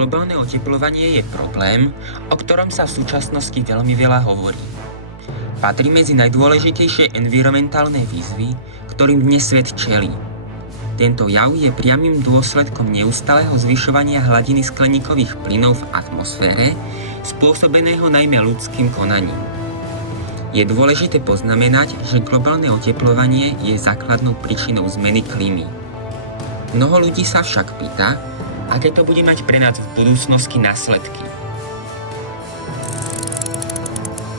Globálne otepľovanie je problém, o ktorom sa v súčasnosti veľmi veľa hovorí. Patrí medzi najdôležitejšie environmentálne výzvy, ktorým dnes svet čelí. Tento jav je priamym dôsledkom neustáleho zvyšovania hladiny skleníkových plynov v atmosfére, spôsobeného najmä ľudským konaním. Je dôležité poznamenať, že globálne otepľovanie je základnou príčinou zmeny klímy. Mnoho ľudí sa však pýta, aké to bude mať pre nás v budúcnosti následky.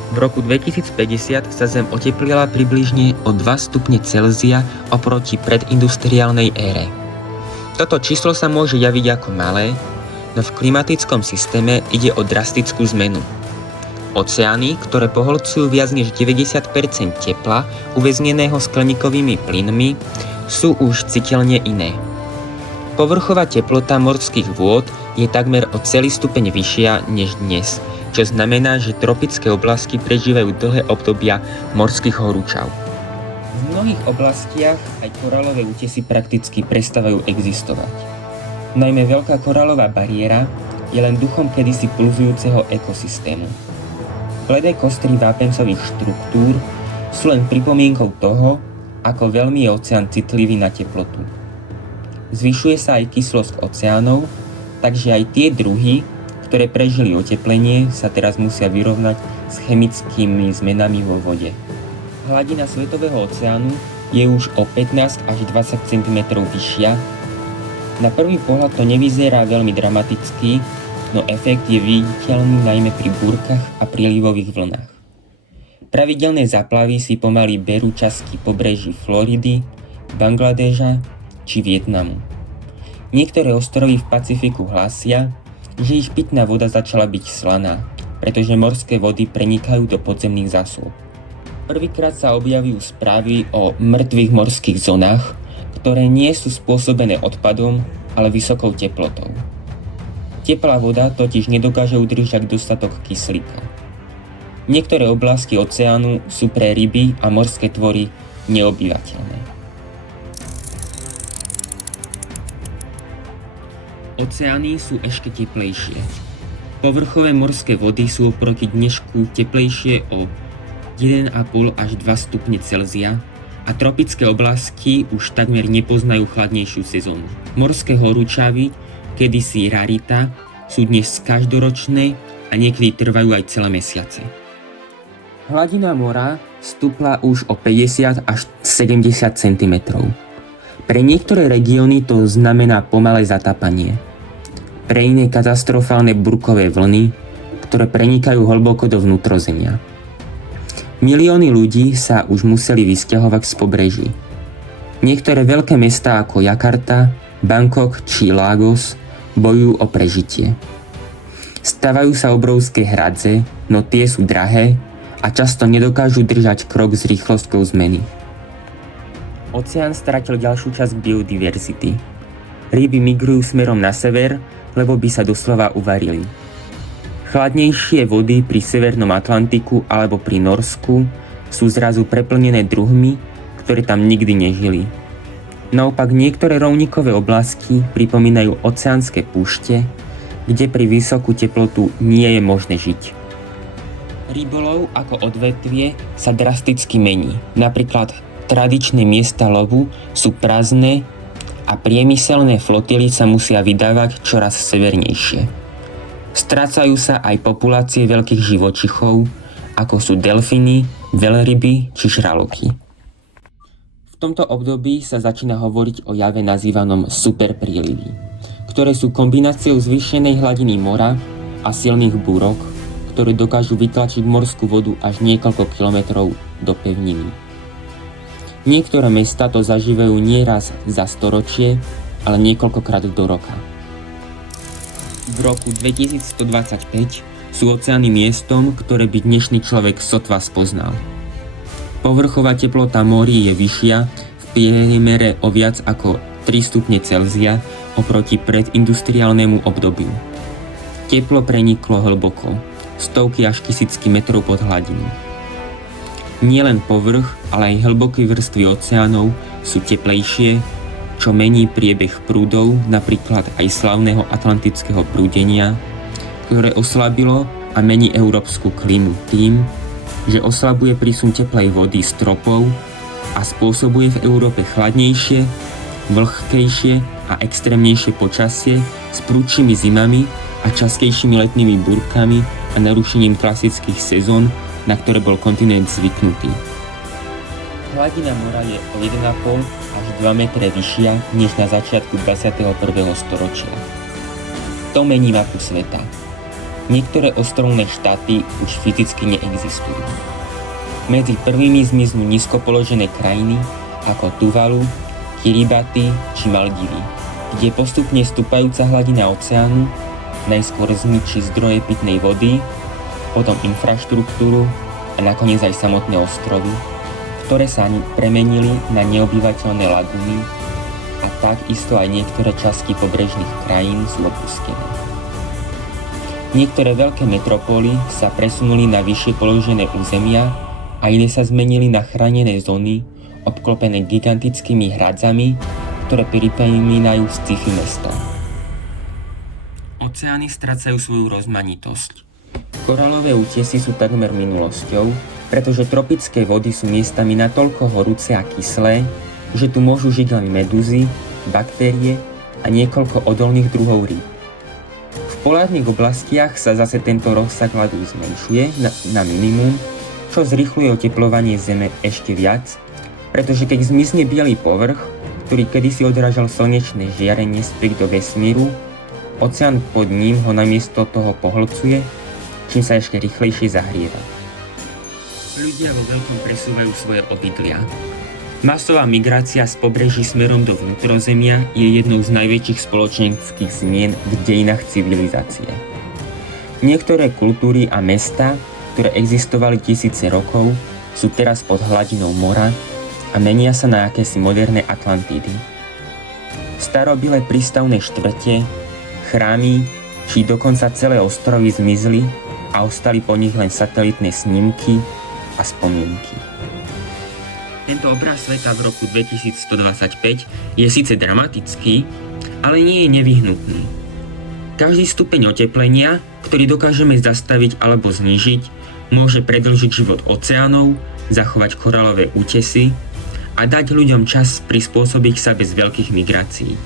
V roku 2050 sa Zem oteplila približne o 2 stupne Celzia oproti predindustriálnej ére. Toto číslo sa môže javiť ako malé, no v klimatickom systéme ide o drastickú zmenu. Oceány, ktoré pohlcujú viac než 90% tepla uväzneného skleníkovými plynmi, sú už citeľne iné. Povrchová teplota morských vôd je takmer o celý stupeň vyššia než dnes, čo znamená, že tropické oblasti prežívajú dlhé obdobia morských horúčav. V mnohých oblastiach aj korálové útesy prakticky prestávajú existovať. Najmä veľká korálová bariéra je len duchom kedysi pulzujúceho ekosystému. Bledé kostry vápencových štruktúr sú len pripomienkou toho, ako veľmi je oceán citlivý na teplotu. Zvyšuje sa aj kyslosť oceánov, takže aj tie druhy, ktoré prežili oteplenie, sa teraz musia vyrovnať s chemickými zmenami vo vode. Hladina svetového oceánu je už o 15 až 20 cm vyššia. Na prvý pohľad to nevyzerá veľmi dramaticky, no efekt je viditeľný najmä pri búrkach a prílivových vlnách. Pravidelné záplavy si pomaly berú časti pobreží Floridy, Bangladeža či Vietnamu. Niektoré ostrovy v Pacifiku hlásia, že ich pitná voda začala byť slaná, pretože morské vody prenikajú do podzemných zásob. Prvýkrát sa objavujú správy o mŕtvych morských zónach, ktoré nie sú spôsobené odpadom, ale vysokou teplotou. Teplá voda totiž nedokáže udržať dostatok kyslíka. Niektoré oblasti oceánu sú pre ryby a morské tvory neobyvateľné. Oceány sú ešte teplejšie. Povrchové morské vody sú oproti dnešku teplejšie o 1,5 až 2 stupne Celzia a tropické oblasti už takmer nepoznajú chladnejšiu sezónu. Morské horúčavy, kedysi rarita, sú dnes každoročné a niekedy trvajú aj celé mesiace. Hladina mora stúpla už o 50 až 70 cm. Pre niektoré regióny to znamená pomalé zatápanie. Pre iné katastrofálne búrkové vlny, ktoré prenikajú hlboko do vnútrozemia. Milióny ľudí sa už museli vysťahovať z pobreží. Niektoré veľké mestá ako Jakarta, Bangkok či Lagos bojujú o prežitie. Stavajú sa obrovské hradze, no tie sú drahé a často nedokážu držať krok s rýchlosťou zmeny. Oceán stratil ďalšiu časť biodiverzity. Ryby migrujú smerom na sever, lebo by sa doslova uvarili. Chladnejšie vody pri Severnom Atlantiku alebo pri Norsku sú zrazu preplnené druhmi, ktoré tam nikdy nežili. Naopak niektoré rovníkové oblasti pripomínajú oceánske púšte, kde pri vysokú teplotu nie je možné žiť. Rybolov ako odvetvie sa drasticky mení. Napríklad tradičné miesta lovu sú prázdne a priemyselné flotily sa musia vydávať čoraz severnejšie. Strácajú sa aj populácie veľkých živočichov, ako sú delfíny, veľryby či žraloky. V tomto období sa začína hovoriť o jave nazývanom superprílivy, ktoré sú kombináciou zvýšenej hladiny mora a silných búrok, ktoré dokážu vytlačiť morskú vodu až niekoľko kilometrov do pevniny. Niektoré mestá to zažívajú nie raz za storočie, ale niekoľkokrát do roka. V roku 2125 sú oceány miestom, ktoré by dnešný človek sotva spoznal. Povrchová teplota morí je vyššia v priemere o viac ako 3 stupne Celzia oproti predindustriálnemu obdobiu. Teplo preniklo hlboko, stovky až tisícky metrov pod hladinou. Nielen povrch, ale aj hlboké vrstvy oceánov sú teplejšie, čo mení priebeh prúdov, napríklad aj slavného atlantického prúdenia, ktoré oslabilo a mení európsku klímu tým, že oslabuje prísun teplej vody z tropov a spôsobuje v Európe chladnejšie, vlhkejšie a extrémnejšie počasie s prudšími zimami a častejšími letnými búrkami a narušením klasických sezón, na ktoré bol kontinent zvyknutý. Hladina mora je o 1,5 až 2 metre vyššia než na začiatku 21. storočia. To mení mapu sveta. Niektoré ostrovné štáty už fyzicky neexistujú. Medzi prvými zmiznú nízko položené krajiny ako Tuvalu, Kiribati či Maldivy, kde postupne stúpajúca hladina oceánu najskôr zničí zdroje pitnej vody, potom infraštruktúru a nakoniec aj samotné ostrovy, ktoré sa premenili na neobyvateľné lagúny a takisto aj niektoré časti pobrežných krajín sú opustené. Niektoré veľké metropóly sa presunuli na vyššie položené územia a iné sa zmenili na chránené zóny obklopené gigantickými hradzami, ktoré pripomínajú sci-fi mesta. Oceány strácajú svoju rozmanitosť. Korálové útesy sú takmer minulosťou, pretože tropické vody sú miestami natoľko horúce a kyslé, že tu môžu žiť len medúzy, baktérie a niekoľko odolných druhov rýb. V polárnych oblastiach sa zase tento rozsah ľadu zmenšuje na minimum, čo zrýchľuje oteplovanie Zeme ešte viac, pretože keď zmizne biely povrch, ktorý kedysi odrážal slnečné žiarenie späť do vesmíru, oceán pod ním ho namiesto toho pohlcuje, čím sa ešte rýchlejšie zahrieva. Ľudia vo veľkom presúvajú svoje obydlia. Masová migrácia z pobreží smerom do vnútrozemia je jednou z najväčších spoločenských zmien v dejinách civilizácie. Niektoré kultúry a mestá, ktoré existovali tisíce rokov, sú teraz pod hladinou mora a menia sa na akési moderné Atlantidy. Starobilé prístavné štvrte, chrámy či dokonca celé ostrovy zmizli a ostali po nich len satelitné snímky a spomienky. Tento obraz sveta v roku 2125 je síce dramatický, ale nie je nevyhnutný. Každý stupeň oteplenia, ktorý dokážeme zastaviť alebo znížiť, môže predĺžiť život oceánov, zachovať korálové útesy a dať ľuďom čas prispôsobiť sa bez veľkých migrácií.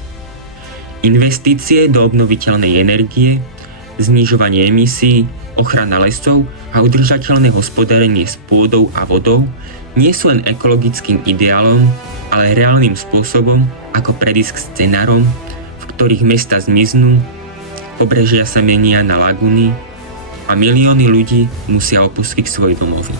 Investície do obnoviteľnej energie, znižovanie emisí, ochrana lesov a udržateľné hospodárenie s pôdou a vodou nie sú len ekologickým ideálom, ale reálnym spôsobom, ako predísť k scenárom, v ktorých mesta zmiznú, pobrežia sa menia na lagúny a milióny ľudí musia opustiť svoje domovy.